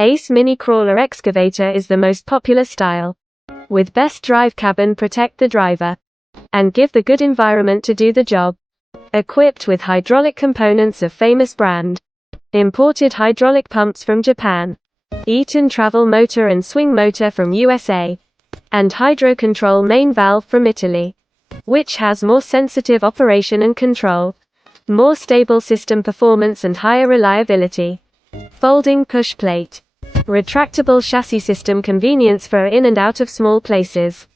Ace Mini Crawler Excavator is the most popular style. With best drive cabin, protect the driver and give the good environment to do the job. Equipped with hydraulic components of famous brand. Imported hydraulic pumps from Japan. Eaton travel motor and swing motor from USA. And hydro control main valve from Italy, which has more sensitive operation and control, more stable system performance and higher reliability. Folding push plate. Retractable chassis system, convenience for in and out of small places.